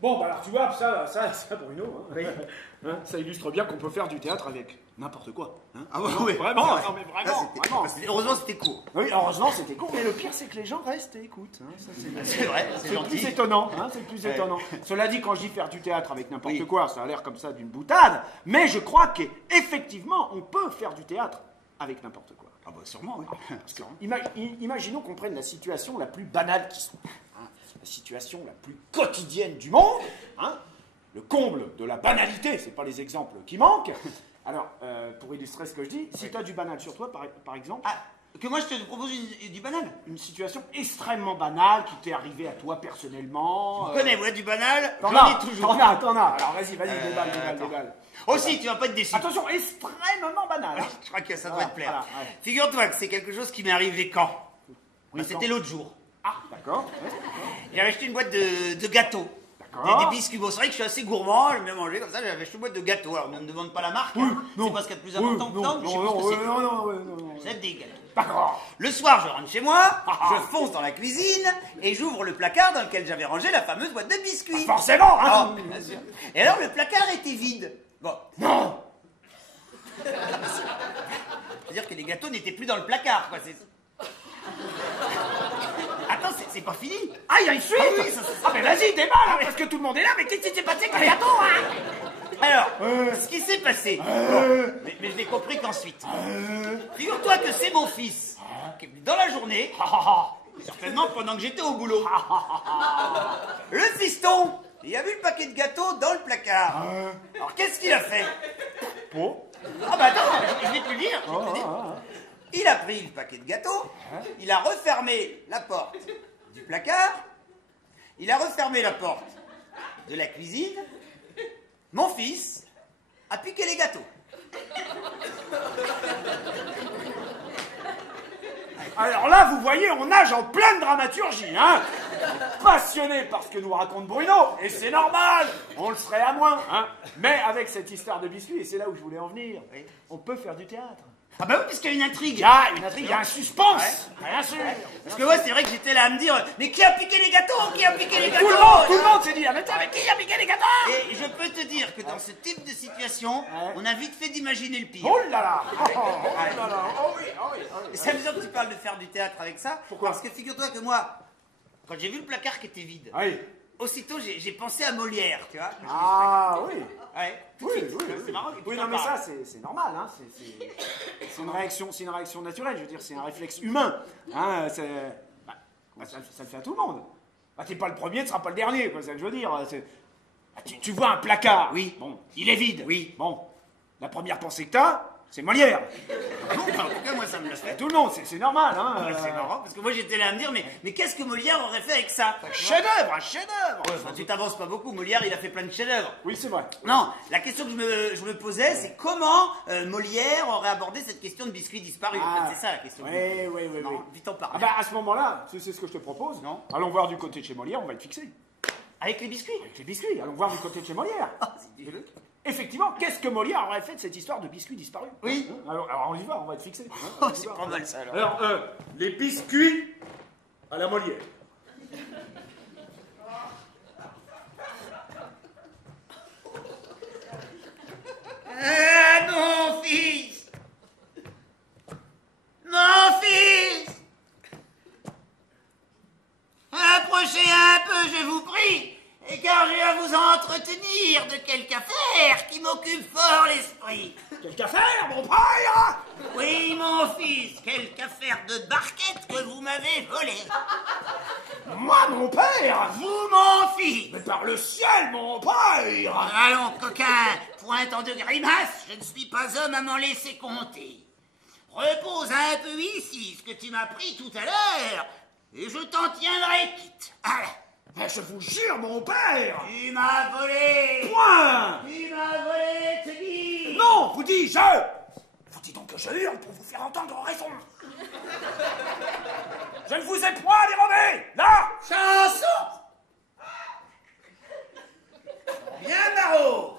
Bon, bah alors tu vois, ça Bruno, hein, oui. Hein, ça illustre bien qu'on peut faire du théâtre avec n'importe quoi. Hein. Ah ouais, oui. Vraiment, non, mais vraiment, vraiment. Heureusement, c'était court. Oui, heureusement, c'était court, mais le pire, c'est que les gens restent et écoutent. Hein. Ça, c'est vrai, c'est le gentil. plus étonnant. Hein, c'est le plus étonnant. Cela dit, quand je dis faire du théâtre avec n'importe quoi, ça a l'air comme ça d'une boutade, mais je crois qu'effectivement, on peut faire du théâtre avec n'importe quoi. Ah bah sûrement, oui. Parce que, imaginons qu'on prenne la situation la plus banale qui soit. Hein, la situation la plus quotidienne du monde. Hein, le comble de la banalité, c'est pas les exemples qui manquent. Alors, pour illustrer ce que je dis, si tu as du banal sur toi, par exemple... Ah, que moi je te propose du banal. Une situation extrêmement banale qui t'est arrivée à toi personnellement... Tu connais, ouais, du banal, t'en ai toujours. T'en as. Alors vas-y, déballe. Aussi, tu vas pas être déçu. Attention, extrêmement banal. Hein. Je crois que ça doit te plaire. Voilà, ouais. Figure-toi que c'est quelque chose qui m'est arrivé quand C'était l'autre jour. Ah, d'accord. Ouais, J'avais acheté une boîte de gâteaux. Des biscuits. Bon, c'est vrai que je suis assez gourmand, j'aime bien manger comme ça, j'avais acheté une boîte de gâteaux. Alors, ne me demande pas la marque, hein. C'est pas ce qu'il y a de plus important que tant, mais je sais pas ce que c'est. Non. C'est des gâteaux. D'accord. Le soir, je rentre chez moi, je fonce dans la cuisine et j'ouvre le placard dans lequel j'avais rangé la fameuse boîte de biscuits. Forcément, hein. Oh, bien sûr. Et alors, le placard était vide. Bon. Non. C'est-à-dire que les gâteaux n'étaient plus dans le placard, quoi. Attends, c'est pas fini. Ah, il y a une suite. Ah, mais vas-y, déballe, parce que tout le monde est là, mais qu'est-ce qui s'est passé avec les gâteaux, hein? Alors, ce qui s'est passé, mais je l'ai compris qu'ensuite. Figure-toi que c'est mon fils qui est venu dans la journée, certainement pendant que j'étais au boulot. Le fiston, il a vu le paquet de gâteaux dans le placard. Alors qu'est-ce qu'il a fait? Ah bah attends, je vais te le dire. Il a pris le paquet de gâteaux, il a refermé la porte du placard, il a refermé la porte de la cuisine. Mon fils a piqué les gâteaux. Alors là, vous voyez, on nage en pleine dramaturgie, hein. Passionné par ce que nous raconte Bruno, et c'est normal, on le serait à moins, hein. Mais avec cette histoire de biscuits, et c'est là où je voulais en venir, on peut faire du théâtre. Ah bah oui, puisqu'il y a une intrigue. Il y a une intrigue, il y a un suspense, bien sûr. Parce que moi, c'est vrai que j'étais là à me dire, mais qui a piqué les gâteaux? Qui a piqué les gâteaux? Tout le monde s'est dit, ah mais qui a piqué les gâteaux? Et je peux te dire que dans ce type de situation, on a vite fait d'imaginer le pire. Oh là là. Oh oui. C'est amusant que tu parles de faire du théâtre avec ça. Pourquoi? Parce que figure-toi que moi, quand j'ai vu le placard qui était vide, aussitôt j'ai pensé à Molière, tu vois. Ah oui. Ouais. Oui. C'est marrant. Oui, non, mais ça, c'est normal, hein. C'est une réaction naturelle, je veux dire, c'est un réflexe humain. Hein, ça le fait à tout le monde. Bah, t'es pas le premier, tu seras pas le dernier, quoi, c'est ça que je veux dire. Tu vois un placard. Oui. Bon, il est vide. Oui. Bon, la première pensée que t'as, c'est Molière. Non, en tout cas, moi, ça me l'a fait. Tout le monde, c'est normal, hein. C'est marrant, parce que moi, j'étais là à me dire, mais qu'est-ce que Molière aurait fait avec ça? Un chef-d'œuvre. Enfin, tu t'avances pas beaucoup, Molière, il a fait plein de chefs-d'œuvre. Oui, c'est vrai. Non, la question que je me posais, c'est comment Molière aurait abordé cette question de biscuits disparus. En fait, c'est ça la question. Oui. Non, vite en parle. Ah bah, à ce moment-là, c'est ce que je te propose. Non. Allons voir du côté de chez Molière, on va être fixé. Avec les biscuits? Avec les biscuits, allons voir du côté de chez Molière. C'est du jeu. Effectivement, qu'est-ce que Molière aurait fait de cette histoire de biscuits disparus? Oui. Alors on y va, on va être fixé. C'est pas mal ça alors. Alors, les biscuits à la Molière. Ah, mon fils! Mon fils! Approchez un peu, je vous prie, car j'ai à vous entretenir de quelque affaire qui m'occupe fort l'esprit. Quelque affaire, mon père? Oui, mon fils, quelque affaire de barquette que vous m'avez volée. Moi, mon père? Vous, mon fils! Mais par le ciel, mon père! Allons, coquin, pointant de grimace, je ne suis pas homme à m'en laisser compter. Repose un peu ici ce que tu m'as pris tout à l'heure, et je t'en tiendrai quitte. Allez. Mais je vous jure, mon père! Tu m'as volé! Point! Tu m'as volé, te dis! Non, vous dis-je! Faut-il donc que je hurle pour vous faire entendre raison? Je ne vous ai point dérobé! Là! Chanson! Bien, Marot,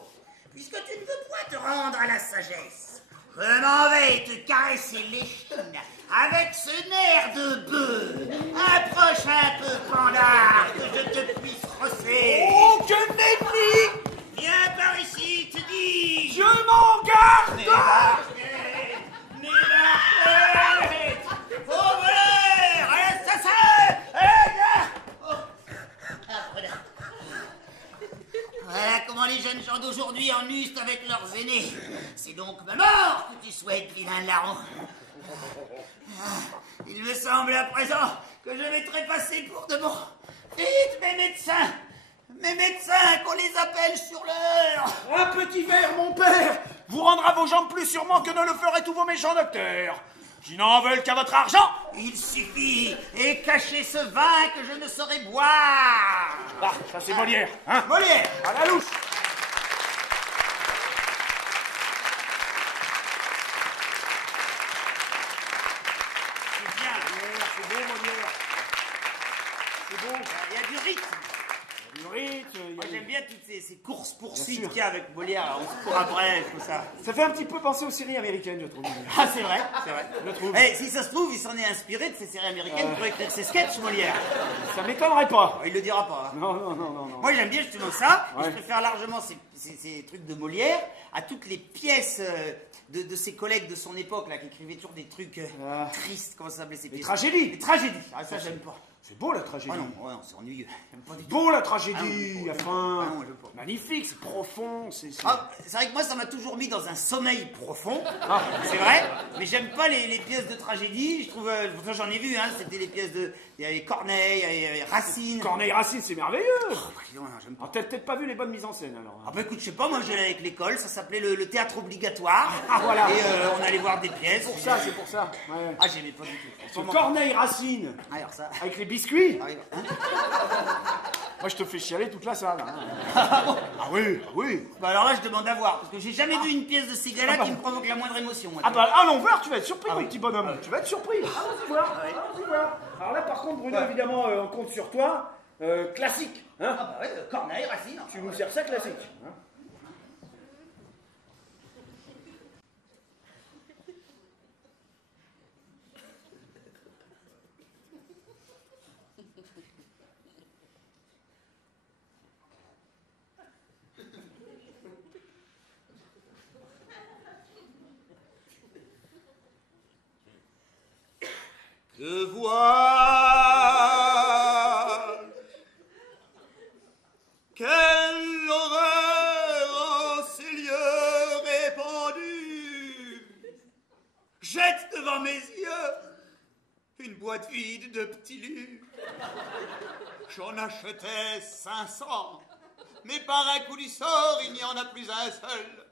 puisque tu ne veux point te rendre à la sagesse, je m'en vais te caresser l'échine avec ce nerf de bœuf. Approche un peu, Pandare, que je te puisse rosser. Oh, que les jeunes gens d'aujourd'hui ennuient avec leurs aînés. C'est donc ma mort que tu souhaites, vilain larron. Il me semble à présent que je vais trépasser pour de bon. Vite, mes médecins! Mes médecins, qu'on les appelle sur l'heure! Un petit verre, mon père, vous rendra vos jambes plus sûrement que ne le feraient tous vos méchants docteurs. Qui n'en veulent qu'à votre argent. Il suffit, et cachez ce vin que je ne saurais boire. Ah, ça c'est Molière, hein? Molière! À la louche. C'est bien, C'est beau, Molière. C'est beau. il y a du rythme. Du rythme, Moi j'aime bien toutes ces courses-poursuites Bien sûr. qu'il y a avec Molière. On se court après, tout ça. Ça fait un petit peu penser aux séries américaines, je trouve. Ah, c'est vrai, c'est vrai. Je trouve. Eh, si ça se trouve, il s'en est inspiré de ces séries américaines pour écrire ses sketchs, Molière. Ça m'étonnerait pas. Il le dira pas. Hein. Non, non, non, non, non. Moi j'aime bien justement ça, et Ouais. je préfère largement ces trucs de Molière à toutes les pièces de ses collègues de son époque là, qui écrivaient toujours des trucs tristes, comment ça s'appelait ces pièces? tragédies. Les tragédies, ah, ça j'aime pas. C'est beau la tragédie. Ah non, oh, non, c'est ennuyeux, j'aime pas du tout. Beau la Ah tragédie, non, enfin. ah non, j'aime pas. Magnifique, c'est profond, c'est. Ah, c'est vrai que moi ça m'a toujours mis dans un sommeil profond, c'est vrai, mais j'aime pas les pièces de tragédie, je trouve, pourtant j'en ai vu, hein, c'était les pièces de, il y avait Corneille, il y avait Racine. Corneille Racine, c'est merveilleux. Non, non, j'aime pas. Ah, t'as peut-être pas vu les bonnes mises en scène alors. Ah bah écoute, je sais pas, moi j'allais avec l'école, ça s'appelait le théâtre obligatoire. Ah, voilà. Et on allait voir des pièces. C'est pour ça, c'est pour ça. Ouais. Ah j'aimais pas du tout. C'est Corneille Racine, Ah, alors ça. avec les biscuits. Ah, oui, hein. Moi, je te fais chialer toute la salle. Hein. Ah bon. Ah oui, ah oui. Bah alors là je demande à voir, parce que j'ai jamais vu une pièce de ces gars-là Ah bah. qui me provoque la moindre émotion. Moi, Ah bah, allons voir, tu vas être surpris, mon oui. petit bonhomme. Tu vas être surpris. Allons-y voir. Allons-y voir. Alors là, par contre, Bruno, Ouais. évidemment, on compte sur toi. Classique, hein. Ah bah ouais, Corneille, Racine. Tu nous sers ça classique. Hein. Te vois, quelle horreur en ces lieux répandus jette devant mes yeux une boîte vide de petits lus. J'en achetais 500, mais par un coup du sort, il n'y en a plus un seul.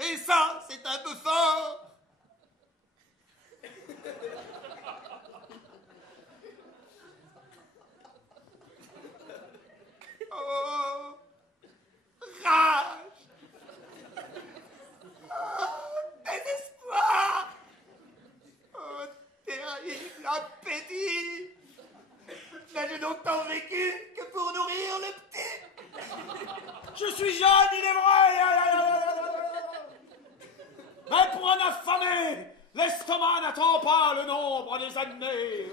Et ça, c'est un peu fort. Oh, rage, oh, désespoir, oh, terrible appétit. N'ai-je donc tant vécu que pour nourrir le petit? Je suis jeune, il est vrai. Mais pour un affamé, l'estomac n'attend pas le nombre des années.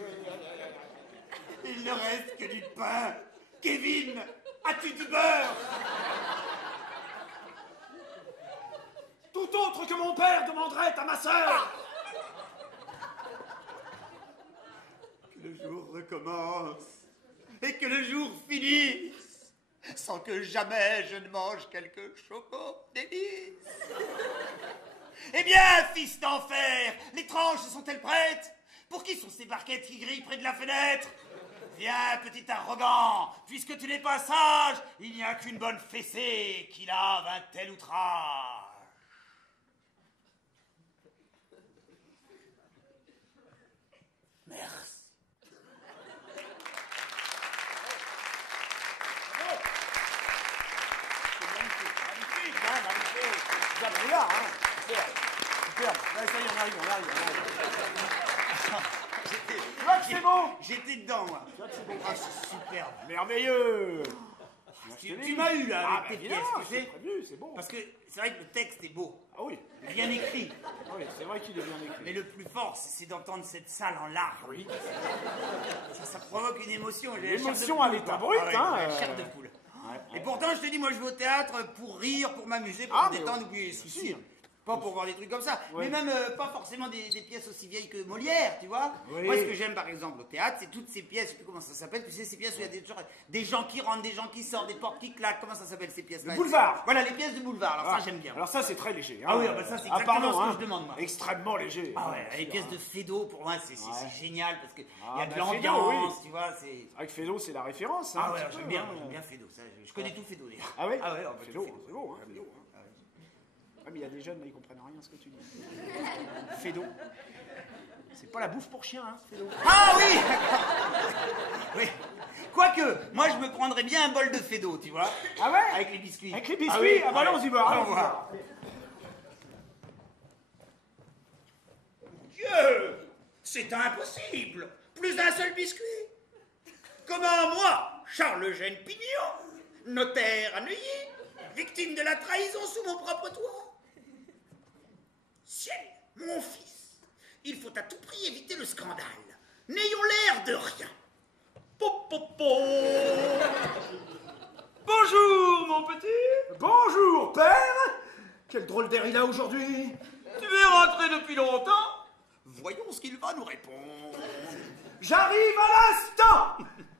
Il ne reste que du pain. Kevin, as-tu du beurre? Tout autre que mon père demanderait à ma sœur. Que le jour recommence et que le jour finisse sans que jamais je ne mange quelque choco délice. Eh bien, fils d'enfer, les tranches sont-elles prêtes? Pour qui sont ces barquettes qui grillent près de la fenêtre? Viens, petit arrogant, puisque tu n'es pas sage, il n'y a qu'une bonne fessée qui lave un tel outrage. Merci. Magnifique, hein, magnifique. Gabriel, hein. Super. Super. Ouais, ça y est, on arrive. Tu vois que c'est bon? J'étais dedans, moi. Ah, c'est superbe. Merveilleux. Tu m'as eu, là, Ah, avec tes pièces, évidemment, tu c'est sais. prévu, c'est bon. Parce que c'est vrai que le texte est beau, Ah oui, bien écrit. oui, c'est vrai qu'il est bien écrit. Mais le plus fort, c'est d'entendre cette salle en larmes. Oui. Ça provoque une émotion. J'ai la chair de L'émotion poule, à l'état quoi. brut, Ah ouais, hein, la chair de poule. Ouais, Et pourtant, je te dis, moi, je vais au théâtre pour rire, pour m'amuser, pour Ah, me mais détendre, oui, oublier les bien soucis. sûr. Pas pour voir des trucs comme ça, Ouais. mais même pas forcément des pièces aussi vieilles que Molière, tu vois. Oui. Moi, ce que j'aime par exemple au théâtre, c'est toutes ces pièces, je sais plus comment ça s'appelle, tu sais, ces pièces où il y a des gens qui rentrent, des gens qui sortent, des portes qui claquent, comment ça s'appelle ces pièces-là? Le boulevard. Voilà, les pièces de boulevard, alors Ah, ça j'aime bien. Alors ça, c'est très léger. Ah oui, bah ça, c'est exactement ce que je demande, moi. Extrêmement léger. Ah ouais, les pièces de Fédo, pour moi, c'est génial, parce qu'il y a de bah, l'ambiance, Fédo, tu vois, c'est... Avec Fédo, c'est la référence. Ah un ouais, petit peu, j'aime bien Fédo, ça, je connais tout Fédo, d'ailleurs. Ah ouais Ah ouais, Fédo, c'est beau, hein, Fédo. Ah, mais il y a des jeunes, là, ils comprennent rien à ce que tu dis. Fédo. C'est pas la bouffe pour chien, hein, Fédo. Ah oui. Oui. Quoique, moi je me prendrais bien un bol de Fédo, tu vois. Ah ouais Avec les biscuits. Avec les biscuits. oui, Ah bah allons y voir. allons allons-y voir. Dieu, c'est impossible. Plus d'un seul biscuit. Comment moi, Charles-Eugène Pignon, notaire à Neuilly, victime de la trahison sous mon propre toit? Ciel, mon fils, il faut à tout prix éviter le scandale. N'ayons l'air de rien. Popopo. Bonjour, mon petit. Bonjour, père. Quel drôle d'air il a aujourd'hui. Tu es rentré depuis longtemps? Voyons ce qu'il va nous répondre. J'arrive à l'instant.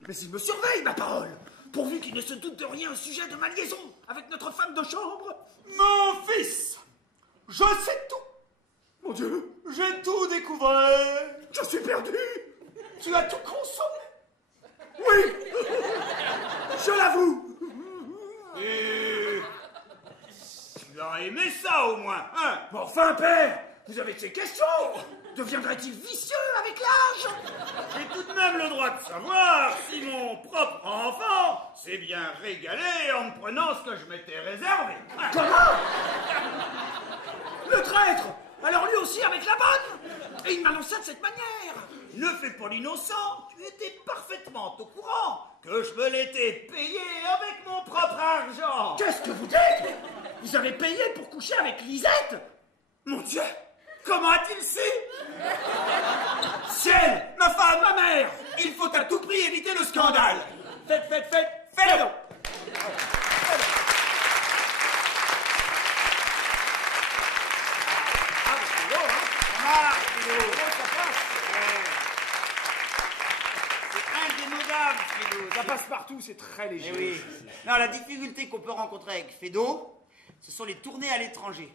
Mais il me surveille, ma parole. Pourvu qu'il ne se doute de rien au sujet de ma liaison avec notre femme de chambre. Mon fils, je sais tout. Mon Dieu, J'ai tout découvert. je suis perdu. Tu as tout consommé. Oui, je l'avoue. Et tu as aimé ça au moins, hein? Mais enfin, père, vous avez de ces questions. Deviendrait-il vicieux avec l'âge? J'ai tout de même le droit de savoir si mon propre enfant s'est bien régalé en me prenant ce que je m'étais réservé. Comment? Le traître. Alors lui aussi avec la bonne. Et il m'annonça de cette manière. Ne fais pas l'innocent, tu étais parfaitement au courant que je me l'étais payé avec mon propre argent. Qu'est-ce que vous dites? Vous avez payé pour coucher avec Lisette? Mon Dieu, comment a-t-il su? Ciel, ma femme, ma mère. Il faut à tout prix éviter le scandale. Faites. Fais-le. C'est indémodable, Fédo. Ça passe partout, c'est très léger. Eh oui. Non, la difficulté qu'on peut rencontrer avec Fédo, ce sont les tournées à l'étranger.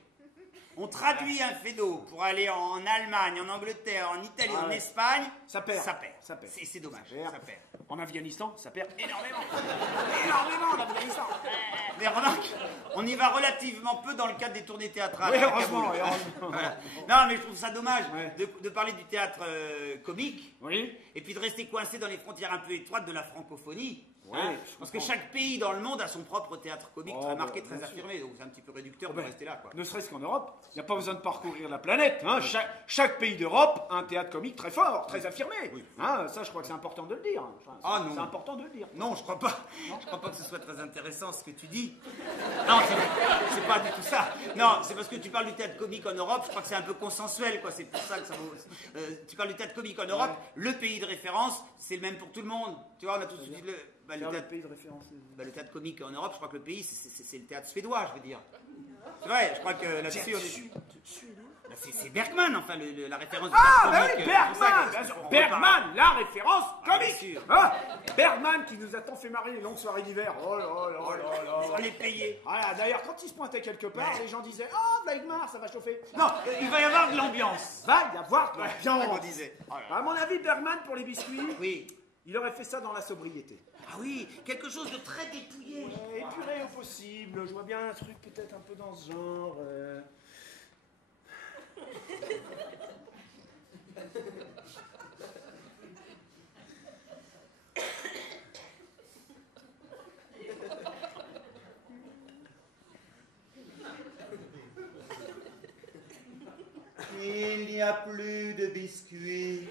On traduit un Fédo pour aller en Allemagne, en Angleterre, en Italie, Ah en ouais. Espagne. Ça perd. Ça perd. Ça perd. C'est dommage. Ça perd. Ça perd. En Afghanistan, ça perd énormément. Énormément en Afghanistan. Mais remarque, on y va relativement peu dans le cadre des tournées théâtrales. Oui, à heureusement, Kaboul. oui, heureusement. Voilà. Non, mais je trouve ça dommage Ouais. de parler du théâtre comique Oui. et puis de rester coincé dans les frontières un peu étroites de la francophonie. Ouais, Hein, je parce que comprends. chaque pays dans le monde a son propre théâtre comique Oh, très bah, marqué, bien très sûr. affirmé, donc c'est un petit peu réducteur de Ben, rester là. Quoi. Ne serait-ce qu'en Europe. Il n'y a pas besoin de parcourir la planète. Hein. Chaque pays d'Europe a un théâtre comique très fort, très affirmé. Hein, ça, je crois que c'est important de le dire. Enfin, Ah, non. C'est important de le dire. Non, je crois pas. Je crois pas que ce soit très intéressant ce que tu dis. Non, c'est pas du tout ça. Non, c'est parce que tu parles du théâtre comique en Europe, je crois que c'est un peu consensuel, quoi. C'est pour ça que ça vaut. Tu parles du théâtre comique en Europe, le pays de référence, c'est le même pour tout le monde. Tu vois, on a tous dit le Faire le théâtre. pays de référence. Le théâtre comique en Europe, je crois que le pays, c'est le théâtre suédois, je veux dire. C'est vrai, je crois que là-dessus, on est... Bah, c'est Bergman, enfin, la référence du Ah, théâtre bah comique, oui, c'est pour ça Bergman, que- bien sûr. on Bergman, la référence bien comique. sûr. Hein, Bergman qui nous a tant fait marrer les longues soirées d'hiver. Oh là là là On là. les payait. Voilà, d'ailleurs, quand il se pointait quelque part, les gens disaient Oh, Blackmar, ça va chauffer. Non, il va y avoir de l'ambiance. Va y avoir de C'est ça qu'on l'ambiance. disait. À mon avis, Bergman, pour les biscuits, Oui. il aurait fait ça dans la sobriété. Ah oui, quelque chose de très dépouillé. Épuré au possible, je vois bien un truc peut-être un peu dans ce genre. Il n'y a plus de biscuits.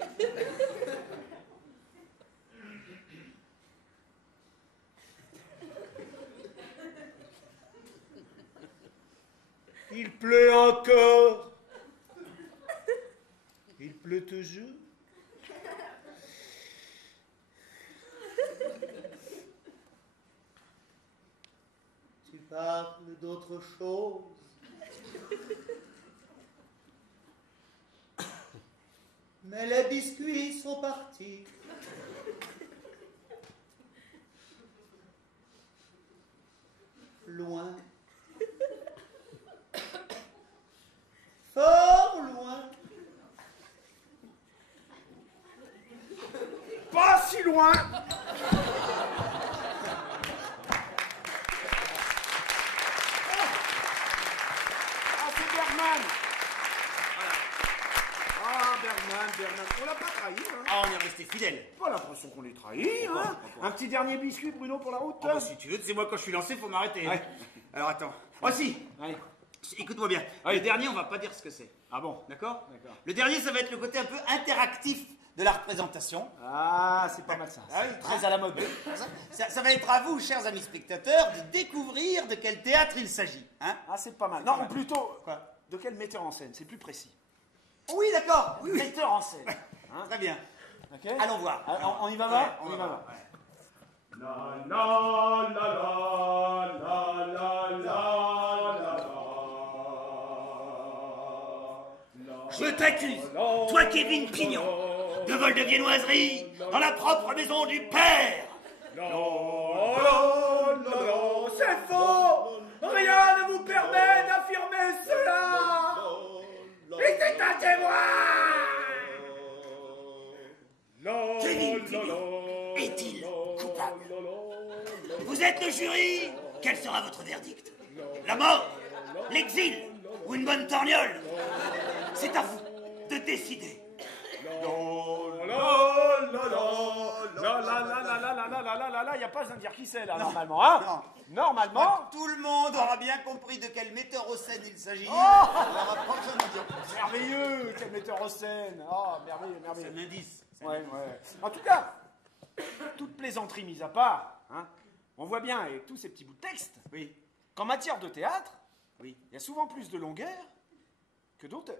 Il pleut encore. Il pleut toujours. Tu parles d'autre chose. Mais les biscuits sont partis. Loin. Fort loin. Pas si loin. C'est Bergman. Ah, Bergman. On l'a pas trahi, hein. Ah, on est resté fidèle. Pas l'impression qu'on est trahi, hein. Un petit dernier biscuit, Bruno, pour la route. Oh, bah, si tu veux, c'est moi quand je suis lancé, faut m'arrêter. Ouais. Alors attends. Oh si. Allez. Écoute-moi bien. Oui. Le dernier, on va pas dire ce que c'est. Ah bon? D'accord? D'accord. Le dernier, ça va être le côté un peu interactif de la représentation. Ah, c'est pas mal ça. Ah oui, Très à la mode. Ça va être à vous, chers amis spectateurs, de découvrir de quel théâtre il s'agit. Hein? Ah, c'est pas mal. pas Non, mal. plutôt, Quoi? de quel metteur en scène? C'est plus précis. Oui, d'accord. Oui, oui. Metteur en scène. Très bien. Ok. Allons voir. Ah, on y va, Ouais, va? on On y va va, voir, va. ouais. La la la la la la la la la. Je t'accuse, toi Kevin Pignon, de vol de viennoiserie dans la propre maison du père. Non, c'est faux. Rien ne vous permet d'affirmer cela. Et c'est un témoin. Kevin Pignon est-il coupable? Vous êtes le jury. Quel sera votre verdict? La mort, l'exil ou une bonne torgnole? C'est à vous de décider. Il n'y a pas à dire qui c'est là, normalement, hein? Non. Normalement. Tout le monde aura bien compris de quel metteur au scène il s'agit. Oh, On va pas besoin de dire plus. merveilleux, quel metteur en scène. Oh, merveilleux, C'est merveilleux. un indice. Ouais, ouais. En tout cas, toute plaisanterie mise à part, hein, on voit bien, avec tous ces petits bouts de texte, Oui, qu'en matière de théâtre, oui. il y a souvent plus de longueur que d'auteur.